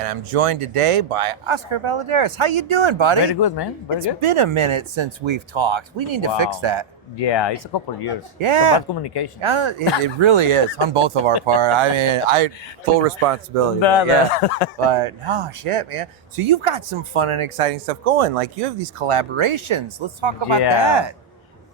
and I'm joined today by Oscar Valladares. How you doing, buddy? Very good, man. Very good. It's been a minute since we've talked. We need to fix Wow. that. Yeah, it's a couple of years. Yeah. It's bad communication. It really is on both of our part. I mean, I full responsibility. No, But yeah, no. but no shit, man. So you've got some fun and exciting stuff going. Like you have these collaborations. Let's talk about Yeah. that.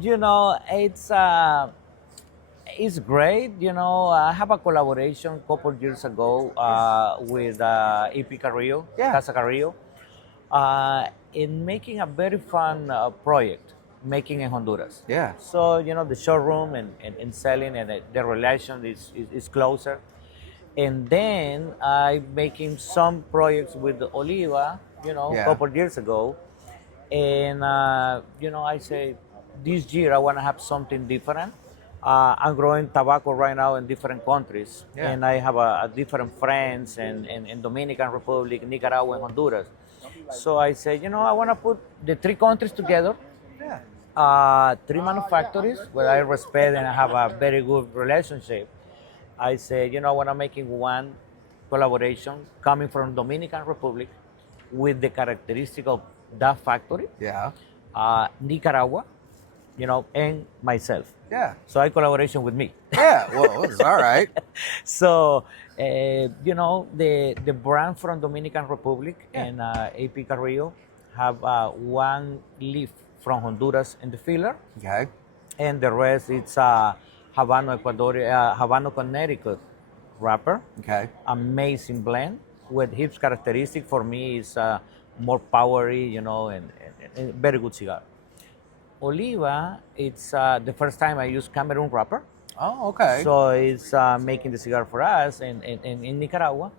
You know, it's great. You know, I have a collaboration a couple of years ago with EP Carrillo, Yeah. Casa Carrillo, in making a very fun project, making in Honduras. Yeah. So, you know, the showroom and selling and the relation is closer. And then I making some projects with Oliva, you know, Yeah. a couple of years ago. And, you know, I say, this year I want to have something different. I'm growing tobacco right now in different countries. Yeah. And I have a different friends in Dominican Republic, Nicaragua, and Honduras. So I say, you know, I want to put the three countries together. Yeah. Three manufacturers where I respect and I have a very good relationship. I say, you know, when I'm making one collaboration coming from Dominican Republic with the characteristic of that factory, Yeah. Nicaragua, you know, and myself. Yeah. So I collaboration with me. Yeah. Well, it's all right. So, you know, the brand from Dominican Republic and AP Carrillo have one leaf from Honduras in the filler, Okay. and the rest it's Habano, Connecticut wrapper. Okay. Amazing blend with hips characteristic. For me, is more powery, you know, and very good cigar. Oliva, it's the first time I use Cameroon wrapper. Oh, okay. So it's making the cigar for us in Nicaragua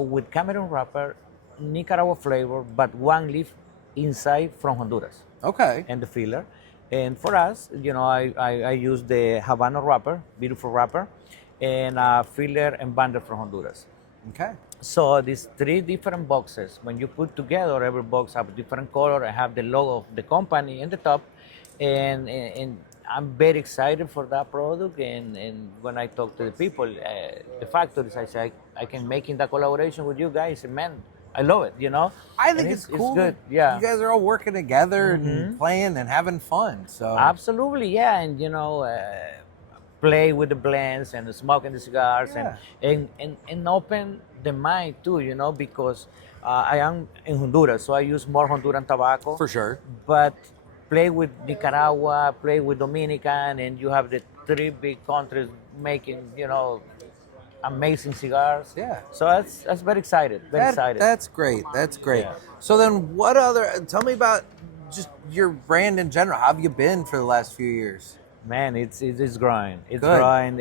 with Cameroon wrapper, Nicaragua flavor, but one leaf inside from Honduras Okay. and the filler. And for us, you know, I use the Habano wrapper, beautiful wrapper, and filler and bundle from Honduras. Okay. So these three different boxes, when you put together, every box have a different color and have the logo of the company in the top. And I'm very excited for that product. And when I talk to the people, the factories, I say, I can make in that collaboration with you guys. And man, I love it, you know? I think And it's cool. It's good, that yeah. You guys are all working together and playing and having fun. So Absolutely, yeah. And, you know, play with the blends and smoking the cigars and open the mind too, you know, because I am in Honduras, so I use more Honduran tobacco. for sure. But play with Nicaragua, play with Dominican, and you have the three big countries making, you know, amazing cigars. Yeah. So that's very excited, very excited. That's great. That's great. Yeah. So then, what other? Tell me about just your brand in general. How have you been for the last few years? Man, it's growing. It's Good. growing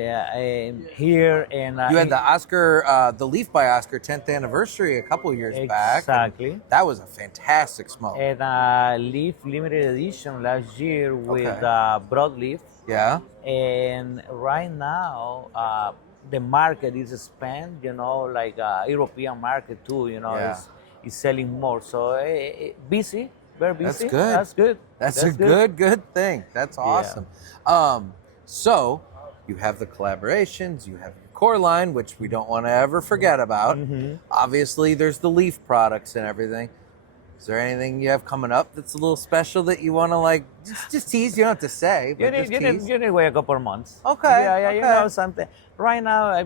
here and You had the Oscar, the Leaf by Oscar 10th anniversary a couple of years back. Exactly. That was a fantastic smoke. And Leaf limited edition last year with Okay. broadleaf. Yeah. And right now, the market is expand. You know, like European market too. You know, Yeah. is selling more. So busy, very busy. That's good. That's good. That's a good thing. That's awesome. So you have the collaborations, you have your core line, which we don't want to ever forget about. Obviously, there's the Leaf products and everything. Is there anything you have coming up that's a little special that you want to like just tease? You don't have to say, but just tease. You need to wait a couple of months. Okay, Yeah, okay. you know something. Right now, I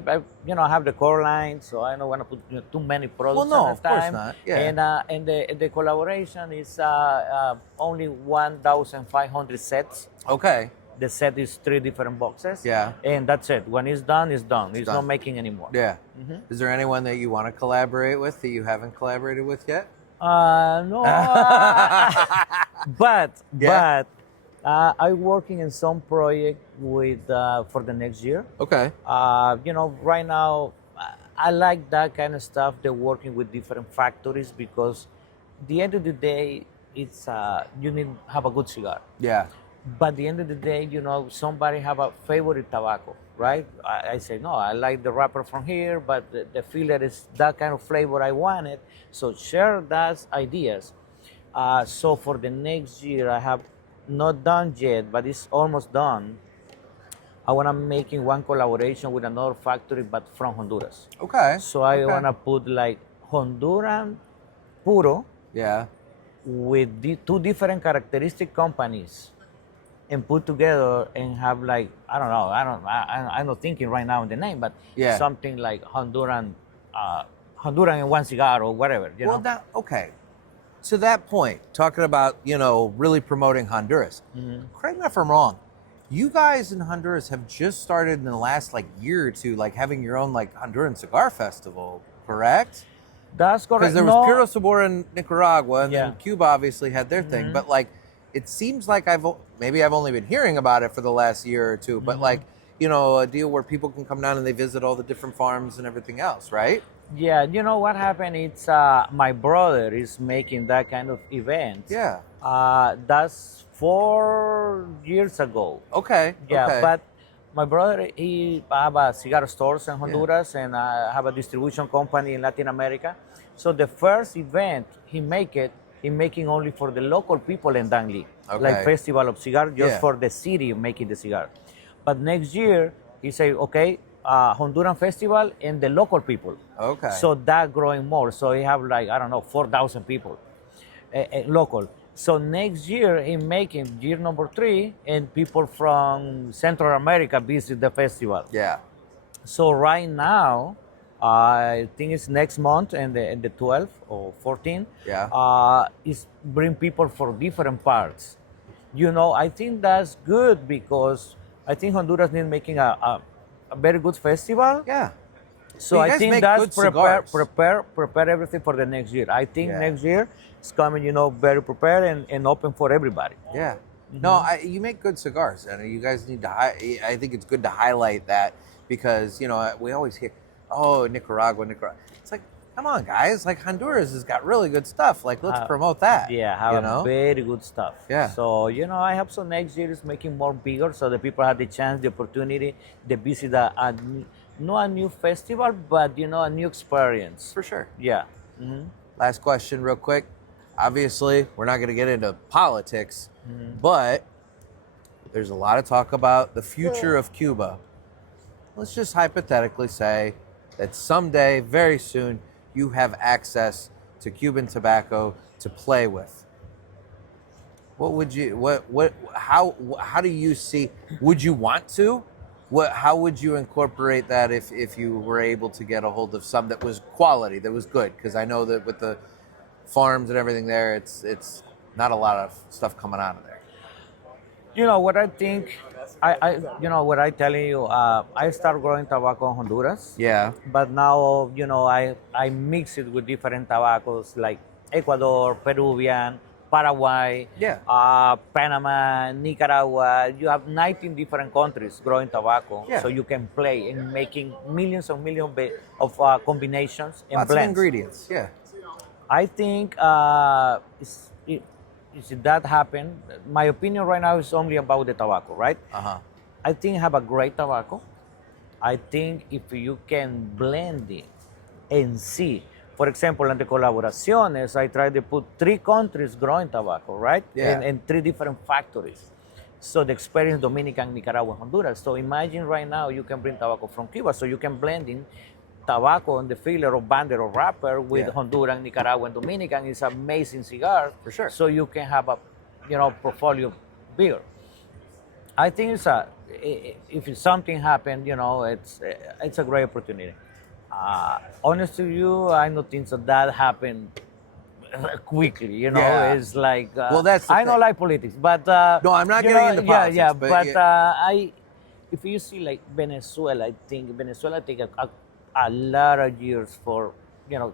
you know, I have the core line, so I don't want to put too many products Well, no, at a of course time. not. Yeah. And the collaboration is only 1,500 sets. Okay. The set is three different boxes. Yeah. And that's it. When it's done, it's done. It's done. not making anymore. Yeah. Is there anyone that you want to collaborate with that you haven't collaborated with yet? No. But Yeah. I'm working in some project with for the next year. Okay. You know, right now, I like that kind of stuff. They're working with different factories because, at the end of the day, it's you need to have a good cigar. Yeah. But at the end of the day, you know, somebody have a favorite tobacco, right? I say, no, I like the wrapper from here, but the filler is that kind of flavor I wanted. So share those ideas. So for the next year, I have not done yet, but it's almost done. I want to making one collaboration with another factory, but from Honduras. Okay. So I Okay. want to put like Honduran puro Yeah. with the two different characteristic companies and put together and have like I'm not thinking right now in the name, but Yeah. something like Honduran and one cigar or whatever. You Well, know? that okay. To that point, talking about really promoting Honduras. Correct me if I'm wrong. You guys in Honduras have just started in the last like year or two, like having your own like Honduran cigar festival, correct? That's correct. Because there was Puro Sabor in Nicaragua, and Yeah. then Cuba obviously had their thing. But like, it seems like I've only been hearing about it for the last year or two. But like, a deal where people can come down and they visit all the different farms and everything else, right? Yeah, you know what happened? It's my brother is making that kind of event. Yeah. That's 4 years ago. Okay. Yeah, okay. but my brother he have a cigar stores in Honduras and have a distribution company in Latin America. So the first event he making only for the local people in Dangli, Okay. like Festival of Cigar, just Yeah. for the city making the cigar. But next year he say, okay, Honduran Festival and the local people. Okay. So that growing more. So he have like 4,000 people local. So next year he making year number 3, and people from Central America visit the festival. Yeah. So right now, I think it's next month and the 12th or 14th. Yeah. Is bring people from different parts. I think that's good because I think Honduras need making a very good festival. Yeah. So You I guys think make that's good cigars. prepare everything for the next year. I think Yeah. next year is coming, very prepared and open for everybody. Yeah. No, you make good cigars, and you guys need to. I think it's good to highlight that because we always hear, "Oh, Nicaragua." It's like, come on, guys! Like Honduras has got really good stuff. Like, let's promote that. Yeah, have very good stuff. Yeah. So I hope so next year is making more bigger, so the people have the chance, the opportunity, to visit not a new festival, but a new experience. For sure. Yeah. Last question, real quick. Obviously, we're not going to get into politics, but there's a lot of talk about the future of Cuba. Let's just hypothetically say that someday, very soon, you have access to Cuban tobacco to play with. What would you? How do you see? Would you want to? How would you incorporate that if you were able to get a hold of some that was quality, that was good? Because I know that with the farms and everything there, it's not a lot of stuff coming out of there. What I think, what I telling you, I start growing tobacco in Honduras. Yeah. But now, I mix it with different tobaccos like Ecuador, Peruvian, Paraguay, Panama, Nicaragua. You have 19 different countries growing tobacco, so you can play in making millions of combinations and Lots blends. of ingredients. Yeah. I think if that happen, my opinion right now is only about the tobacco, right? I think have a great tobacco. I think if you can blend it and see. For example, in the collaboraciones, I try to put 3 countries growing tobacco, right? Yeah. And 3 different factories. So the experience Dominican, Nicaragua, Honduras. So imagine right now you can bring tobacco from Cuba. So you can blend in tobacco on the filler or bander or wrapper with Honduran, Nicaraguan, Dominican. It's amazing cigar. For sure. So you can have a, portfolio bigger. I think if something happened, it's a great opportunity. Honest to you, I don't think that happened quickly. Yeah. It's like Well, that's the I don't thing. like politics, but No, I'm not getting into politics. Yeah, but if you see like Venezuela, I think Venezuela take a lot of years for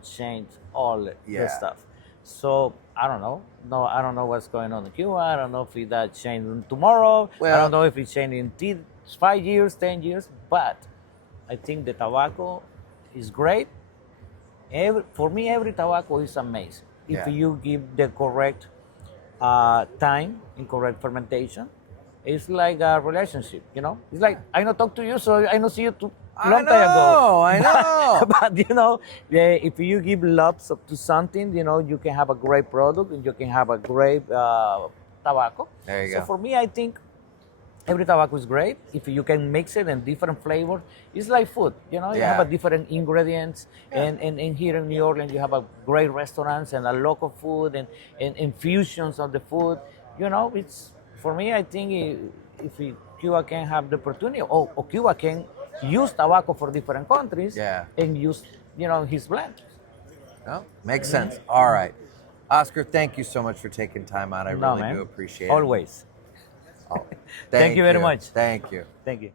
change all the stuff. So I don't know. No, I don't know what's going on in Cuba. I don't know if that changed tomorrow. I don't know if it's changing in 5 years, 10 years. But I think the tobacco is great. For me, every tobacco is amazing if you give the correct time and correct fermentation. It's like a relationship, It's like I don't talk to you, so I don't see you too long time ago. I know. But if you give love to something, you can have a great product and you can have a great tobacco. There you So go. for me, I think every tobacco is great if you can mix it in different flavors. It's like food, you know. You Yeah. have a different ingredients, and here in New Orleans you have a great restaurants and a local food and infusions of the food. You know, it's for me. I think if Cuba can have the opportunity, or Cuba can use tobacco for different countries, Yeah. and use his blend. No, makes sense. All right, Oscar, thank you so much for taking time out. I No, really man. do appreciate it. Always. Oh, Thank you very much. Thank you. Thank you.